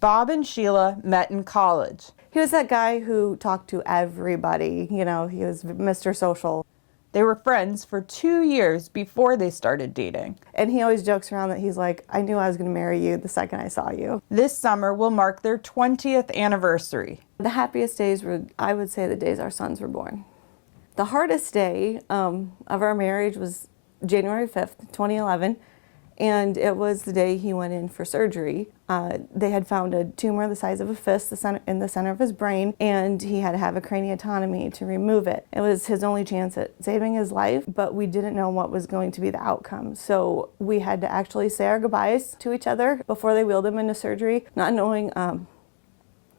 Bob and Sheila met in college. He was that guy who talked to everybody. You know, he was Mr. Social. They were friends for 2 years before they started dating. And he always jokes around that he's like, I knew I was going to marry you the second I saw you. This summer will mark their 20th anniversary. The happiest days were, I would say, the days our sons were born. The hardest day of our marriage was January 5th, 2011. And it was the day he went in for surgery. They had found a tumor the size of a fist in the center of his brain, and he had to have a craniotomy to remove it. It was his only chance at saving his life, but we didn't know what was going to be the outcome. So we had to actually say our goodbyes to each other before they wheeled him into surgery, not knowing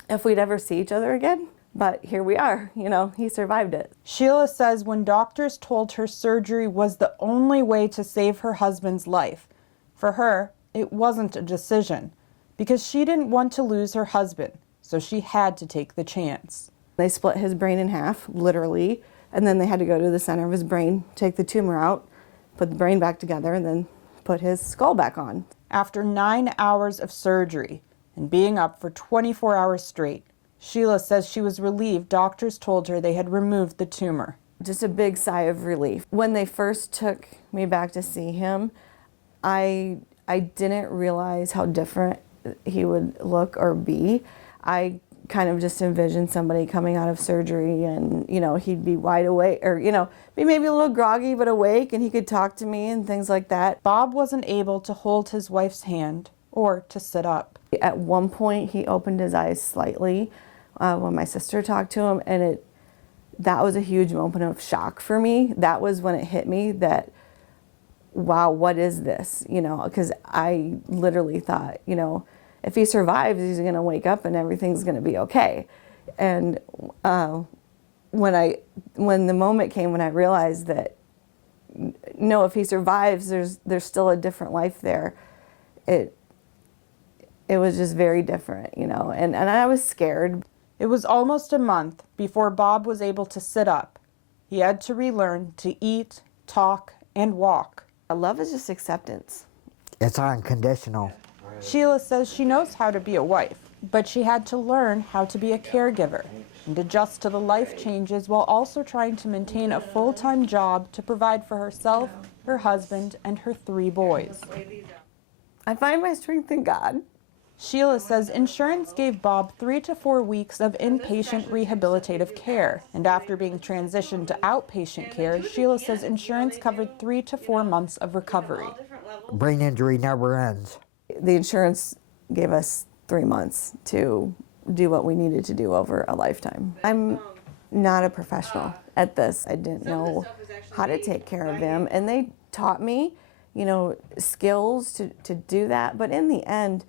if we'd ever see each other again. But here we are, you know, he survived it. Sheila says when doctors told her surgery was the only way to save her husband's life, for her, it wasn't a decision, because she didn't want to lose her husband, so she had to take the chance. They split his brain in half, literally, and then they had to go to the center of his brain, take the tumor out, put the brain back together, and then put his skull back on. After 9 hours of surgery and being up for 24 hours straight, Sheila says she was relieved doctors told her they had removed the tumor. Just a big sigh of relief. When they first took me back to see him, I didn't realize how different he would look or be. I kind of just envisioned somebody coming out of surgery and, you know, he'd be wide awake or, you know, be maybe a little groggy but awake, and he could talk to me and things like that. Bob wasn't able to hold his wife's hand or to sit up. At one point he opened his eyes slightly when my sister talked to him, and that was a huge moment of shock for me. That was when it hit me that, wow, what is this? You know, because I literally thought, you know, if he survives, he's going to wake up and everything's going to be okay. And when the moment came when I realized that, no, if he survives, there's still a different life there. It was just very different, you know, and I was scared. It was almost a month before Bob was able to sit up. He had to relearn to eat, talk, and walk. Love is just acceptance. It's unconditional. Sheila says she knows how to be a wife, but she had to learn how to be a caregiver and adjust to the life changes while also trying to maintain a full-time job to provide for herself, her husband, and her 3 boys. I find my strength in God. Sheila says insurance gave Bob 3 to 4 weeks of inpatient rehabilitative care, and after being transitioned to outpatient care, Sheila says insurance covered 3 to 4 months of recovery. Brain injury never ends. The insurance gave us 3 months to do what we needed to do over a lifetime. I'm not a professional at this. I didn't know how to take care of him, and they taught me, you know, skills to do that, but in the end,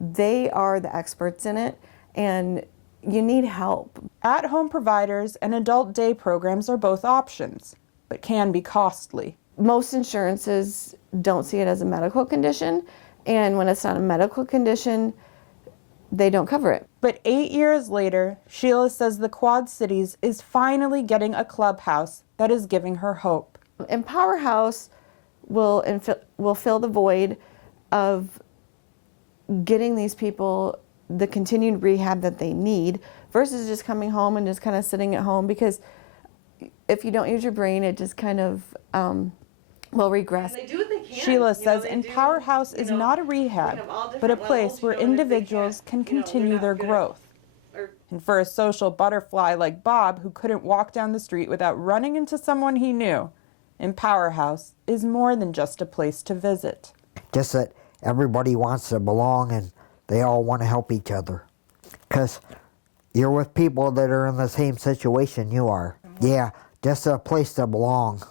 they are the experts in it, and you need help. At-home providers and adult day programs are both options, but can be costly. Most insurances don't see it as a medical condition, and when it's not a medical condition, they don't cover it. But 8 years later, Sheila says the Quad Cities is finally getting a clubhouse that is giving her hope. Empower House will fill the void of getting these people the continued rehab that they need versus just coming home and just kind of sitting at home, because if you don't use your brain, it just kind of will regress. Sheila says Empower House is not a rehab, but a place where individuals can continue their growth. And for a social butterfly like Bob, who couldn't walk down the street without running into someone he knew, Empower House is more than just a place to visit. Just that everybody wants to belong and they all want to help each other. Because you're with people that are in the same situation you are. Yeah, just a place to belong.